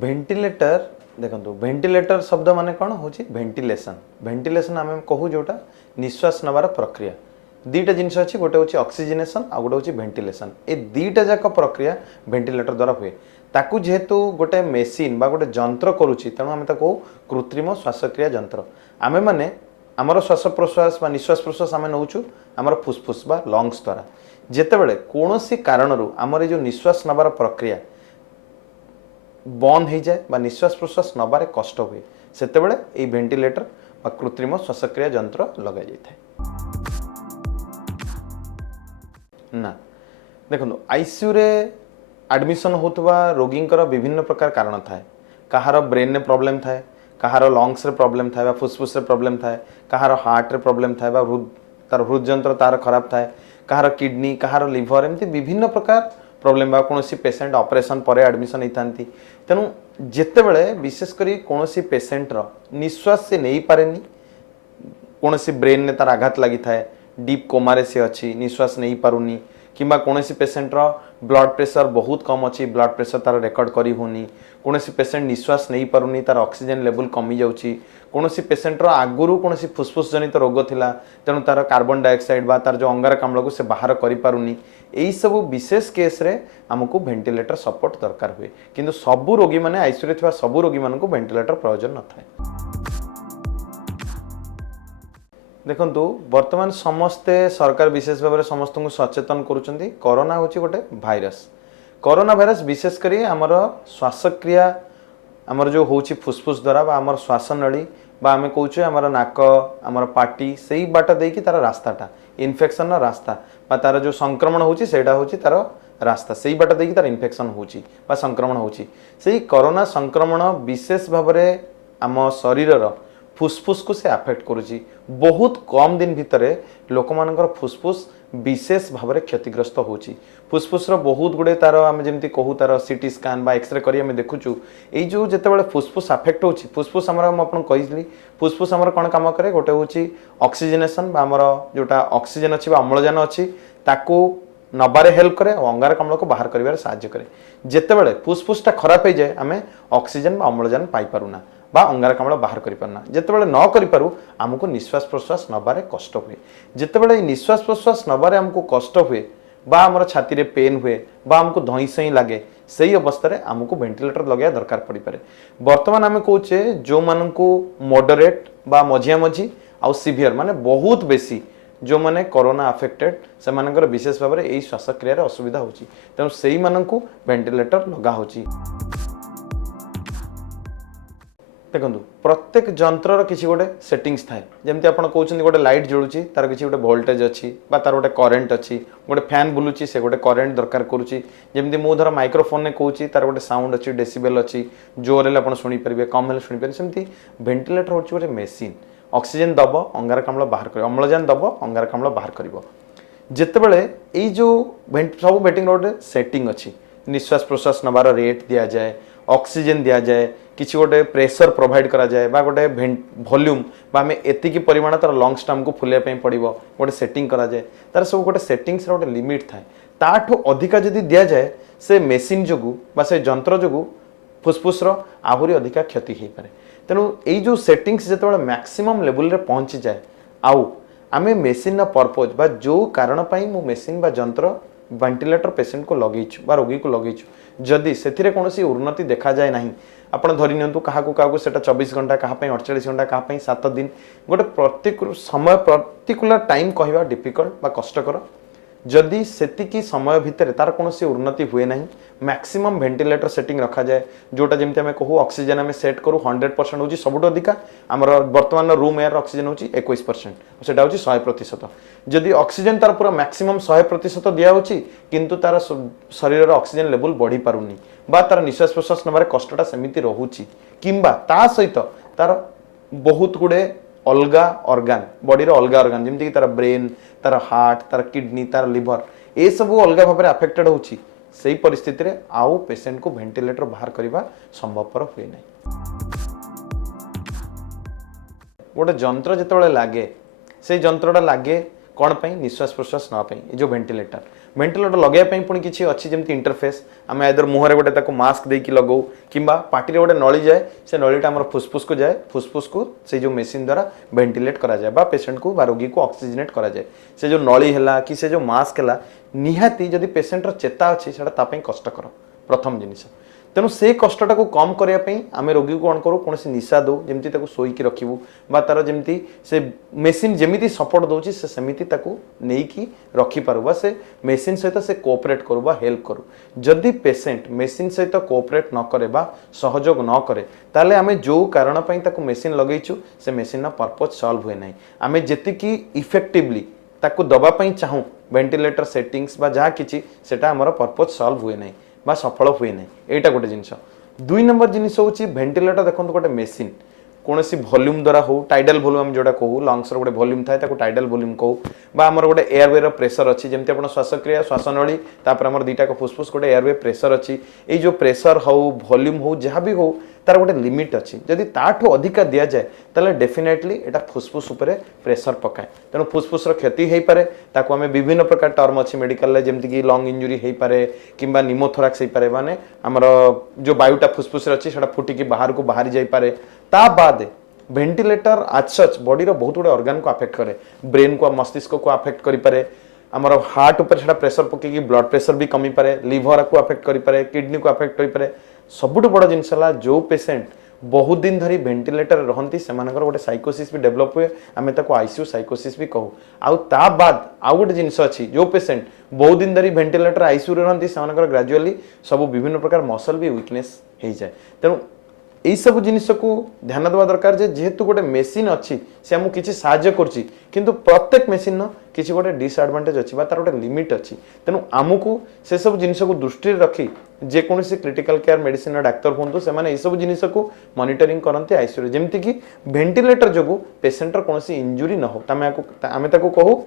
Ventilator देखो ventilator शब्द माने कौन हूँ भेंटिलेसन भेंटिलेसन आम कहू जोटा निश्वास नबार प्रक्रिया दीटा जिनस अच्छी गोटे हूँ ऑक्सीजनेशन आ गोटे हूँ भेंटिलेसन ए दीटा जाक प्रक्रिया भेंटिलेटर द्वारा हुए ताकू जेहेतु गोटे मेसीन बा गोटे जंत्र करुच्ची तेणु आम कहू कृत्रिम श्वासक्रिया जंत्र आमे माने आमर श्वास प्रश्वास बा निश्वास प्रश्वास आम नौचु आमर फुसफुस बा लंग्स द्वारा जितेबले कौन कारण आमर जो निश्वास नबार प्रक्रिया बंद हो जाए निश्वास प्रश्वास नबारे कष्ट हुए सेतेबेले ये भेंटिलेटर बा कृत्रिम श्वासक्रिया जंत्र लगा जाए ना देखो आईसीयू रे एडमिशन होतबा रोगींकर विभिन्न प्रकार कारण थाए कहार ब्रेन में प्रॉब्लम थाए कहार लंग्स रे प्रॉब्लम थाए बा फुसफुस रे प्रॉब्लम थाए कहार हार्ट रे प्रॉब्लम थाए बा तार हृदयंत्र तार खराब थाए कहार किडनी कहार लिवर एमती विभिन्न प्रकार प्रॉब्लम बा कौन पेसेंट ऑपरेशन पर एडमिशन होता तेणु जितेबले विशेषकर कौन पेसेंट निश्वास से नहीं पारे कौन ब्रेन ने तार आघात लगी थाए डीप कोमारे से अच्छी निश्वास नहीं पारुनी किंबा कौन पेसेंट ब्लड प्रेशर बहुत कम अच्छी ब्लड प्रेशर तार रेकर्ड करी होनी कौन पेसेंट निश्वास नहीं पारुनी तार ऑक्सीजन लेवल कमी जाउची कौन पेसेंट आगुरी कौन फुसफुस जनित रोग थिला तेणु तार कार्बन डाइऑक्साइड बा तार जो अंगारकाम्ल को से बाहर करि पारुनी एई सब विशेष केस रे हमको वेंटिलेटर सपोर्ट दरकार हुए किंतु सबु रोगी माने आईसीयू रे थिबा सबु रोगी मानकु वेंटिलेटर प्रयोजन न थाए देखंतु वर्तमान समस्ते सरकार विशेष भाव में समस्त को सचेतन करुचंती कोरोना होची गोटे भाइरस कोरोना भाइरस विशेष करी हमर श्वासक्रिया हमर जो होची फुसफुस द्वारा बा हमर श्वासनली बा आमे कहूचे हमर नाक हमर पाटी सेही बाट देकी तार रास्ताटा इन्फेक्शन ना रास्ता बा तार जो संक्रमण होची सेटा होची तार रास्ता सेही बाट देकी तार इन्फेक्शन होची बा संक्रमण होची सेही कोरोना संक्रमण विशेष भाव में आम शरीरर फुसफुस को से अफेक्ट करुची बहुत कम दिन भितर लोक मानकर फुसफुस विशेष भाव में क्षतिग्रस्त होची फुसफुस बहुत गुड़े तार आम जमी कहू तार सीटी स्कान बा एक्सरे करी आम देखुचु ये जो जितेबाला फुसफुस अफेक्ट होची फुसफुस आपको कही फुसफुस आमर कौन काम करे गोटे हूँ ऑक्सीजनेशन आमर जोटा ऑक्सीजन अच्छी अम्लजान अच्छी ताकू नबारे हेल्प करे और अंगारकाम्ल को बाहर कर साहाय्य करे जितेबाला फुसफुसटा खराब हो जाए आम ऑक्सीजन बा अम्लजान पाई पारुना बा अंगारकाम्ल बाहर करि पारना जितेबाला न करि पारु हमको निश्वास प्रश्वास नबारे कष्ट हुए जितेबाला निश्वास प्रश्वास नबारे हमको कष्ट हुए बा हमर छाती रे पेन हुए बा हमको धई सही लागे सही अवस्था रे हमको वेंटिलेटर लगे दरकार पड़ी पारे वर्तमान आम कहूचे जो मानकु मॉडरेट बा मझिया मझी आउ सीवियर माने बहुत बेसी जो माने कोरोना अफेक्टेड से मानकर विशेष भाव में यही श्वासक्रिया रे असुविधा होची तेणु सेही मानकु वेंटिलेटर लगा होची देखो प्रत्येक जंत्र किसी गोटे सेटिंग्स थाए जमती आप कहते गोटे लाइट जलुची तार किसी गोटे वोल्टेज अच्छी तार गोटे करेन्ट अच्छी गोटे फैन बुलूची से गोटे करेन्ट दरकार करुच्ची जमती मु धर माइक्रोफोन ने कहूँ तार गोटे साउंड अच्छी डेसिबेल अच्छी जोर हेल्ले आप शुणिपारे कम हेल्ले शुणिपारे सेमती वेंटिलेटर हूँ गोटे मेसीन ऑक्सीजन दब अंगारकाम्ल बाहर कर अम्लजान दब अंगारकाम्ल बाहर कर जितेबले यही जो सब वेटिंग गोटे सेटिंग अच्छी निश्वास प्रश्वास नबार रेट दि जाए ऑक्सीजन दि जाए किसी गोटे प्रेशर प्रोवाइड करा जाए बा गोटे वॉल्यूम बा आम एतिकी परिमाण तार लंग्स टाइम फुलाइया पड़ो गोटे सेटिंग करा जाए तार सब गोटे सेटिंग्स गोटे लिमिट थाए ताठू अधिका जदि दि जाए से मेसीन जो बा से जंत्र जो फुसफुस आहरी अधिका क्षति हो पाए तेणु यही जो सेटिंग्स जो मैक्सिमम लेवल रे पहुंची जाए आउ आम मेसीन पर्पज बा जो कारण मु मेसीन बा जंत्र वेंटिलेटर पेसेंट को लगेचु बा रोगी को लगेचु जदि से कौन उन्नति देखा जाए ना आपड़ धरी नियंतु क्या 24 घंटा क्या 48 घंटा क्या 7 दिन गोटे समय पर्टिकुलर टाइम कहवा डिफिकल्ट बा कष्टकर जदि सेतिकी समय भितर तार कौन उन्नति हुए ना मैक्सिमम वेंटिलेटर सेटिंग रखा जाए जोटा जमी आम कहू ऑक्सीजन आम सेट करूँ 100% हूँ सबुठ अधिका आमर वर्तमान रूम एयर ऑक्सीजन हूँ 21% से 100% जदि ऑक्सीजन तार पूरा मैक्सिमम 100% दिखाई किंतु तार शरीर ऑक्सीजन लेवल बढ़ी पारुनी बा तार निश्वास प्रश्वास नबार कष्टा सेमती रोची किंबा ता सहित तार बहुत गुड़े अलगा ऑर्गन बॉडी अलगा ऑर्गन जमती कि तार ब्रेन तार हार्ट तार किडनी तार लिवर ए सब अलग भाव में अफेक्टेड होची सही परिस्थिति रे आउ पेशेंट को वेंटिलेटर बाहर करने संभवपर हुए ना गोटे जंत्र जिते लगे से जंत्रटा लगे कौन पाई निश्वास प्रश्वास ना पाई जो वेंटिलेटर लगाइबा पुणी किसी अच्छी जमी इंटरफेस आम आदर मुहर गोटे मास्क देकी लगो कि पार्टी गोटे नली जाए से नलीटा आम फुसफुस को जाए फुसफुस को से जो मेसीन द्वारा वेंटिलेट करा जाए बा पेशेंट को बा रोगी को ऑक्सीजनेट करा जाए से जो नली है कि से जो मास्क है निहाती जदि पेशेंटर चेता अच्छी से कष्टकर प्रथम जिनिस तेणु से कष्टा को कम करने आम रोगी को कौन करूँ कौन निशा दो जमी शोईकी रखू तार जमी से मेसीन जमी सपोर्ट दूसरी से सेमती नहीं रखिपारू से मेसीन सहित से कोऑपरेट करू बा हेल्प करू जदि पेशेंट मेसीन सहित कोऑपरेट न करे बा सहयोग न करे ताले आमे जो कारण ताको मेसीन लगेचु से मेसीन पर्पज सॉल्व हुए ना आम जी इफेक्टिवली ताको दबाई चाहूँ वेंटिलेटर सेटिंग्स बा जहाँ किसी सेटा आमर पर्पज सॉल्व हुए ना बा सफल हुए ना यहाँ गोटे जिनस 2 नंबर जिनिस हूँ वेंटिलेटर देखो गोटे मेसीन कौन सी वॉल्यूम द्वारा हो टाइडल वॉल्यूम जोड़ा कहूँ लंग्स गोटे वॉल्यूम थाए टाइडल वॉल्यूम कहूँ बा आमर गोटे एयरवे प्रेशर अच्छी जमी आप श्वासक्रिया श्वासनली आमर दुईटा फुसफुस गोटे एयरवे प्रेशर अच्छी ये जो प्रेशर हो वॉल्यूम हो जहाँ भी हो तार गोटे लिमिट अच्छी जदि ताठू अधिका दि जाए ताले डेफिनेटली एटा फुसफुस उपरे प्रेशर पकाए तेणु फुसफुस क्षति हो पारे ताको आमे विभिन्न प्रकार टर्म अच्छी मेडिकल जमती कि लंग इंजुरी हो पारे किंबा निमोथोराक्स हो पारे माने आमर जो वायुटा फुसफुस अच्छी सेटा फुटिकी बाहर को बाहरी जाई पारे ता बाद वेंटिलेटर आज सच बॉडी रो बहुत गुडे ऑर्गन को अफेक्ट करे ब्रेन को मस्तिष्क को अफेक्ट करि पारे आमर हार्ट ऊपर सेटा प्रेशर पकेकी ब्लड प्रेशर भी कमी पारे लिवर को अफेक्ट करि पारे किडनी को अफेक्ट करि पारे सबुठ बड़ जिनस जो पेशेंट बहुत दिन धरी वेंटिलेटर रहती से गोटे साइकोसिस भी डेवलप हुए आम आईसीयू साइकोसिस भी कहू आउ ता बाद आउ गोटे जिनस अच्छी जो पेशेंट बहुत दिन धरी वेंटिलेटर आईसीयू रहती से ग्रेजुअली सब विभिन्न प्रकार मसल भी वीकनेस हो जाए तेणु यही सब जिनिस को ध्यान देवा दरकार जेहेतु गोटे मेसीन अच्छी से आमको किसी साहाय्य करछि किंतु प्रत्येक मेसीन किसी गोटे डिसएडवांटेज अच्छी बा तार गोटे लिमिट अच्छी तेणु आमको से सब जिनिस को दृष्टि रखी जेकोसी क्रिटिकल केयर मेडिसिन डाक्तर हूँ से सब जिनिस को मॉनिटरिंग करते आईसीयू जमती कि वेंटिलेटर जो पेशेंटर कौन इंजुरी न हो आम कहू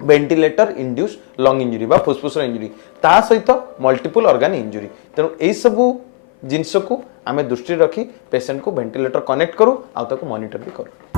वेंटिलेटर इंड्यूस लंग इंजुरी बा फुसफुस इंजुरी ता सहित मल्टीपल ऑर्गन इंजुरी तेणु यही सब जिनस को आम दृष्टि रखी पेशेंट को वेंटिलेटर कनेक्ट करूँ आउ मॉनिटर भी करूँ।